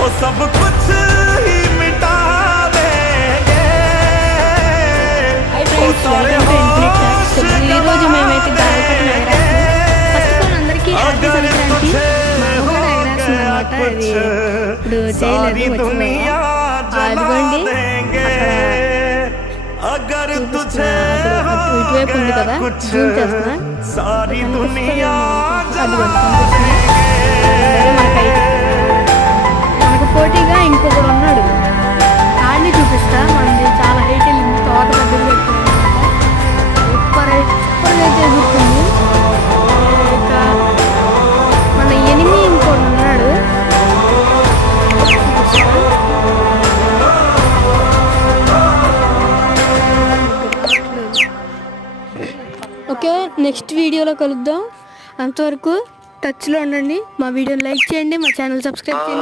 वो सब कुछ ही मिटा देंगे वो सारे होश गवा देंगे अगर तुझे हो गया कुछ सारी दुनिया जला देंगे अगर तुझे हो गया कुछ सारी दुनिया जला देंगे మనకు పోటీగా ఇంకొకడు ఉన్నాడు, ఆడిని చూపిస్తా. మనది చాలా హైట్ వెళ్ళింది, తోట దగ్గర పెట్టుకున్నాడు. సూపర్ అయితే ఎదుగుతుంది. ఇక మన ఎనిమి ఇంకోటి ఉన్నాడు. ఓకే, నెక్స్ట్ వీడియోలో కలుద్దాం. అంతవరకు టచ్లో ఉండండి. మా వీడియోని లైక్ చేయండి, మా ఛానల్ సబ్స్క్రైబ్ చేయండి.